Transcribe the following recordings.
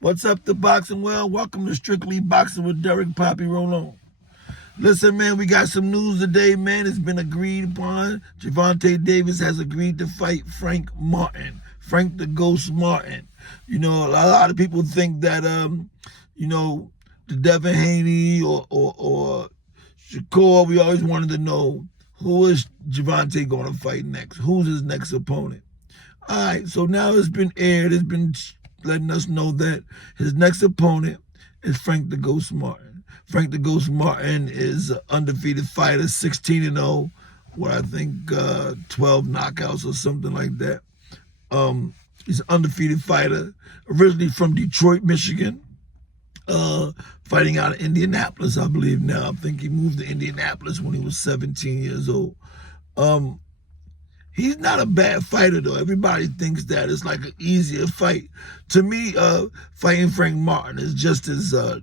What's up, the boxing world? Welcome to Strictly Boxing with Derek Poppy Rolon. Listen, man, we got some news today, man. It's been agreed upon. Gervonte Davis has agreed to fight Frank Martin. Frank the Ghost Martin. You know, a lot of people think that, the Devin Haney or Shakur, we always wanted to know, who is Gervonte going to fight next? Who's his next opponent? All right, so now it's been aired. It's been letting us know that his next opponent is Frank the Ghost Martin. Frank the Ghost Martin is an undefeated fighter, 16-0, with I think 12 knockouts or something like that. He's an undefeated fighter, originally from Detroit, Michigan, fighting out of Indianapolis, I believe now. I think he moved to Indianapolis when he was 17 years old. He's not a bad fighter, though. Everybody thinks that it's like an easier fight. To me, fighting Frank Martin is just the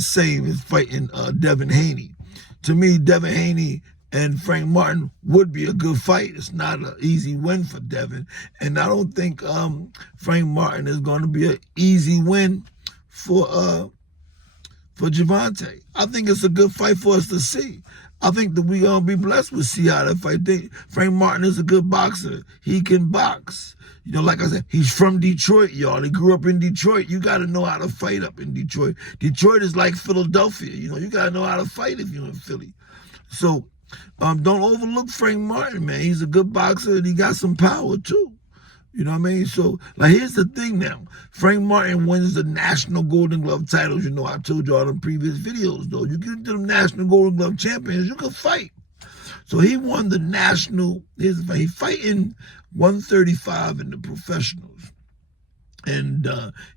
same as fighting Devin Haney. To me, Devin Haney and Frank Martin would be a good fight. It's not an easy win for Devin. And I don't think Frank Martin is going to be an easy win for Gervonte. I think it's a good fight for us to see. I think that we're going to be blessed with see how that fight. Frank Martin is a good boxer. He can box. You know, like I said, he's from Detroit, y'all. He grew up in Detroit. You got to know how to fight up in Detroit. Detroit is like Philadelphia. You know, you got to know how to fight if you're in Philly. So don't overlook Frank Martin, man. He's a good boxer, and he got some power, too. You know what I mean? So, like, here's the thing now. Frank Martin wins the National Golden Glove titles. You know, I told you all in previous videos, though. You get to the National Golden Glove champions, you can fight. So he won the national, he's fighting 135 in the professionals. And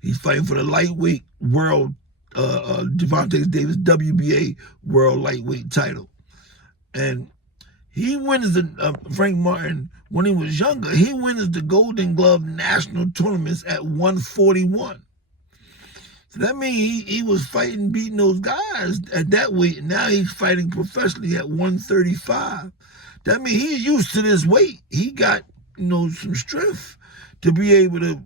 he's fighting for the lightweight world, Gervonte Davis WBA world lightweight title. And he wins Frank Martin, when he was younger, he wins the Golden Glove national tournaments at 141. So that means he was beating those guys at that weight, and now he's fighting professionally at 135. That means he's used to this weight. He got, some strength to be able to.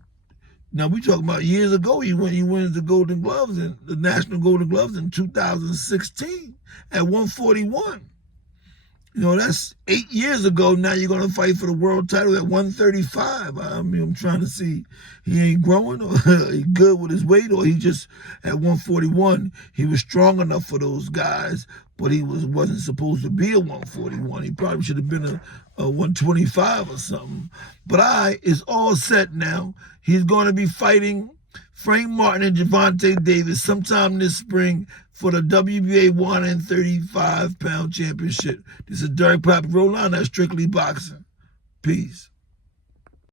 Now, we talking about years ago, he wins the Golden Gloves, and the National Golden Gloves in 2016 at 141. That's 8 years ago. Now you're going to fight for the world title at 135. I mean, I'm trying to see, he ain't growing, or he good with his weight, or he just at 141. He was strong enough for those guys, but he wasn't supposed to be a 141. He probably should have been a 125 or something. But it's all set now. He's going to be fighting Frank Martin and Gervonte Davis sometime this spring for the WBA 135-pound championship. This is Derek Poppy Rolon at Strictly Boxing. Peace.